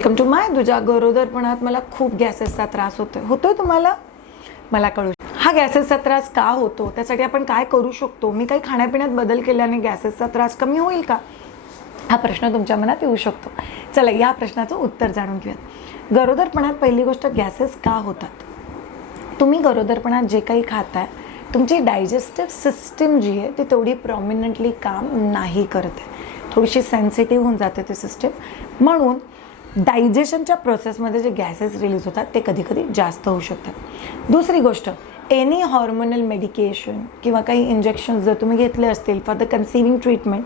Welcome to माय तुझ्या गरोदरपणात मला खूप गॅसेसचा त्रास होतोय होतोय तुम्हाला? मला कळू हा गॅसेसचा त्रास का होतो? त्यासाठी आपण काय करू शकतो? मी काही खाण्यापिण्यात बदल केल्याने गॅसेसचा त्रास कमी होईल का? हा प्रश्न तुमच्या मनात येऊ शकतो. चला या प्रश्नाचं उत्तर जाणून घेऊयात. गरोदरपणात पहिली गोष्ट गॅसेस का होतात? तुम्ही गरोदरपणात जे काही खाताय तुमची डायजेस्टिव्ह सिस्टीम जी आहे ती तेवढी प्रॉमिनंटली काम नाही करत आहे. थोडीशी सेन्सिटिव्ह होऊन जाते ती सिस्टीम. म्हणून डायजेशनच्या प्रोसेसमध्ये जे गॅसेस रिलीज होतात ते कधीकधी जास्त होऊ शकतात. दुसरी गोष्ट एनी हॉर्मोनल मेडिकेशन किंवा काही इंजेक्शन्स जर तुम्ही घेतले असतील फॉर द कन्सिविंग ट्रीटमेंट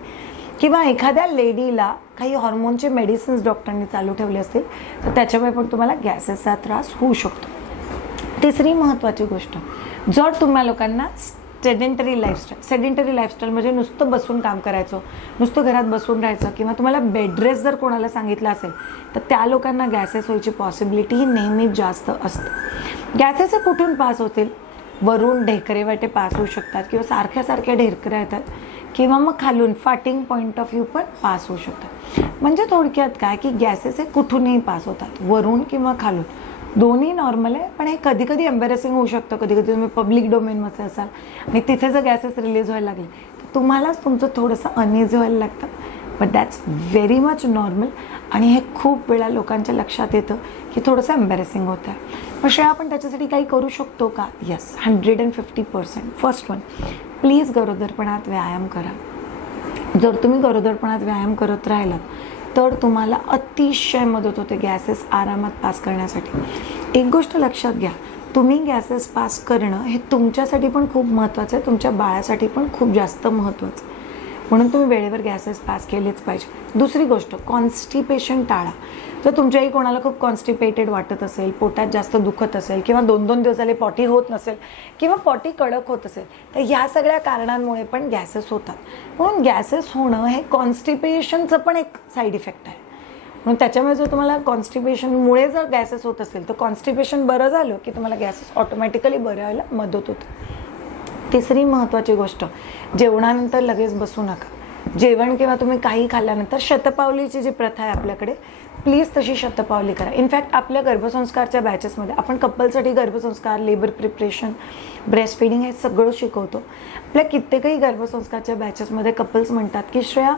किंवा एखाद्या लेडीला काही हॉर्मोनचे मेडिसिन्स डॉक्टरांनी चालू ठेवले असतील तर त्याच्यामुळे पण तुम्हाला गॅसेसचा त्रास होऊ शकतो. तिसरी महत्त्वाची गोष्ट जर तुम्हा लोकांना सेडेंटरी लाईफस्टाईल सेडेंटरी लाईफस्टाईल म्हणजे नुसतं बसून काम करायचं. नुसतं घरात बसून राहायचं. किंवा तुम्हाला बेडरेस जर कोणाला सांगितलं असेल तर त्या लोकांना गॅसेस व्हायची पॉसिबिलिटी ही नेहमीच जास्त असते. गॅसेस हे कुठून पास होतील? वरून ढेकरे वाटे पास होऊ शकतात किंवा सारख्या सारख्या ढेकऱ्या येतात. किंवा मग खालून फाटिंग पॉईंट ऑफ व्ह्यू पण पास होऊ शकतात. म्हणजे थोडक्यात काय की गॅसेस हे कुठूनही पास होतात. वरून किंवा खालून. दोन्ही नॉर्मल आहे पण हे कधी कधी एम्बॅरेसिंग होऊ शकतं. कधी कधी तुम्ही पब्लिक डोमेनमध्ये असाल आणि तिथे जर गॅसेस रिलीज व्हायला लागले तर तुम्हालाच तुमचं थोडंसं अनइझी व्हायला लागतं. But that's very much normal आणि हे खूप वेळा लोकांच्या लक्षात येतं की थोडंसं एम्बॅरेसिंग होतं. आहे पण श्रेया आपण त्याच्यासाठी काही करू शकतो का? Yes hundred and fifty percent first one please गरोदरपणात व्यायाम करा. जर तुम्ही गरोदरपणात व्यायाम करत राहिलात तर तुम्हाला अतिशय मदत होते गॅसेस आरामात पास करण्यासाठी. एक गोष्ट लक्षात घ्या तुम्ही गॅसेस पास करणं हे तुमच्यासाठी पण खूप महत्त्वाचं आहे तुमच्या बाळासाठी पण खूप जास्त महत्त्वाचं आहे. म्हणून तुम्ही वेळेवर गॅसेस पास केलेच पाहिजे. दुसरी गोष्ट कॉन्स्टिपेशन टाळा. जर तुमच्याही कोणाला खूप कॉन्स्टिपेटेड वाटत असेल पोटात जास्त दुखत असेल किंवा दोन दोन दिवस झाले पॉटी होत नसेल किंवा पॉटी कडक होत असेल तर ह्या सगळ्या कारणांमुळे पण गॅसेस होतात. म्हणून गॅसेस होणं हे कॉन्स्टिपेशनचं पण एक साईड इफेक्ट आहे. म्हणून त्याच्यामुळे जर तुम्हाला कॉन्स्टिपेशनमुळे जर गॅसेस होत असेल तर कॉन्स्टिपेशन बरं झालं की तुम्हाला गॅसेस ऑटोमॅटिकली बरं व्हायला मदत होते. तिसरी महत्त्वाची गोष्ट जेवणानंतर लगेच बसू नका. जेवण किंवा तुम्ही काही खाल्ल्यानंतर शतपावलीची जी प्रथा आहे आपल्याकडे प्लीज तशी शतपावली करा. इनफॅक्ट आपल्या गर्भसंस्कारच्या बॅचेसमध्ये आपण कपलसाठी गर्भसंस्कार लेबर प्रिपरेशन ब्रेस्ट फिडिंग हे सगळं शिकवतो. आपल्या कित्येकही गर्भसंस्कारच्या बॅचेसमध्ये कपल्स म्हणतात की श्रेया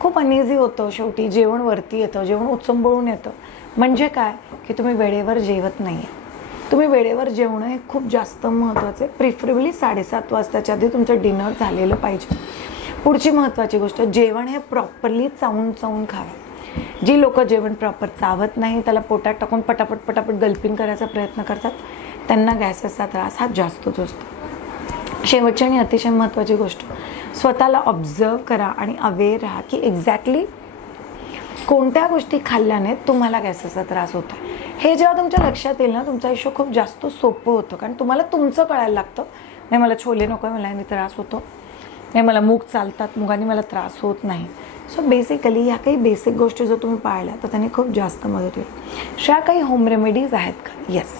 खूप अनइझी होतं शेवटी. जेवण वरती येतं जेवण उचंबळून येतं. म्हणजे काय? की तुम्ही वेळेवर जेवत नाही आहे तुम्ही वेळेवर जेवणं हे खूप जास्त महत्त्वाचं आहे प्रिफरेबली साडेसात वाजताच्या आधी तुमचं डिनर झालेलं पाहिजे. पुढची महत्त्वाची गोष्ट जेवण हे प्रॉपरली चावून चावून खावं. जी लोक जेवण प्रॉपर चावत नाही त्याला पोटात टाकून पटापट पटापट गल्पिंग करायचा प्रयत्न करतात त्यांना गॅसेसचा त्रास हा जास्तच असतो. शेवटची आणि अतिशय महत्त्वाची गोष्ट स्वतःला ऑब्झर्व करा आणि अवेअर राहा की एक्झॅक्टली कोणत्या गोष्टी खाल्ल्याने तुम्हाला गॅसेसचा त्रास होतो. हे जेव्हा तुमच्या लक्षात येईल ना तुमचं आयुष्य खूप जास्त सोपं होतं. कारण तुम्हाला तुमचं कळायला लागतं. नाही मला छोले नको आहे मला याने त्रास होतो. नाही मला मूग चालतात मुगाने मला त्रास होत नाही. सो बेसिकली ह्या काही बेसिक गोष्टी जर तुम्ही पाळल्या तर त्याने खूप जास्त मदत होईल अशा काही होम रेमेडीज आहेत का? येस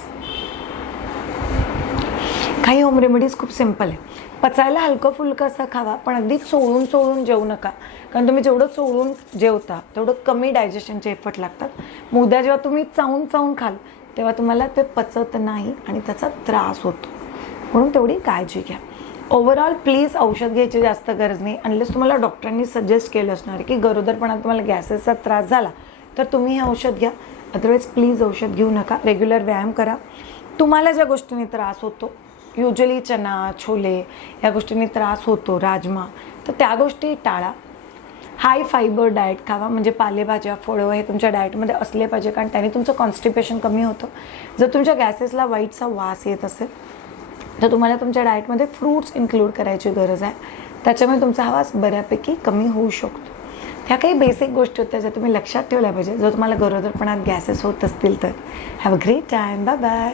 काही होम रेमेडीज खूप सिंपल आहे. पचायला हलकं फुलकं असं खावा पण अगदी चोळून चोळून जेवू नका. कारण तुम्ही जेवढं चोळून जेवता तेवढं कमी डायजेशनचे एफर्ट लागतात. मुद्या जेव्हा तुम्ही चावून चावून खाल तेव्हा तुम्हाला ते पचत नाही आणि त्याचा त्रास होतो. म्हणून तेवढी काळजी घ्या. ओव्हरऑल प्लीज औषध घ्यायची जास्त गरज नाही. अनलेस तुम्हाला डॉक्टरांनी सजेस्ट केलं असणार आहे की गरोदरपणात तुम्हाला गॅसेसचा त्रास झाला तर तुम्ही हे औषध घ्या. अदरवाईज प्लीज औषध घेऊ नका. रेग्युलर व्यायाम करा. तुम्हाला ज्या गोष्टींनी त्रास होतो युजली चना छोले या गोष्टींनी त्रास होतो राजमा तर त्या गोष्टी टाळा. हाय फायबर डाएट खावा म्हणजे पालेभाज्या फळं हे तुमच्या डाएटमध्ये असले पाहिजे कारण त्याने तुमचं कॉन्स्टिपेशन कमी होतं. जर तुमच्या गॅसेसला वाईटचा वास येत असेल तर तुम्हाला तुमच्या डाएटमध्ये फ्रूट्स इन्क्लूड करायची गरज आहे. त्याच्यामुळे तुमचा आवाज बऱ्यापैकी कमी होऊ शकतो. ह्या काही बेसिक गोष्टी होत्या ज्या तुम्ही लक्षात ठेवल्या पाहिजे. जर तुम्हाला गरोदरपणात गॅसेस होत असतील तर. Have a great time bye bye.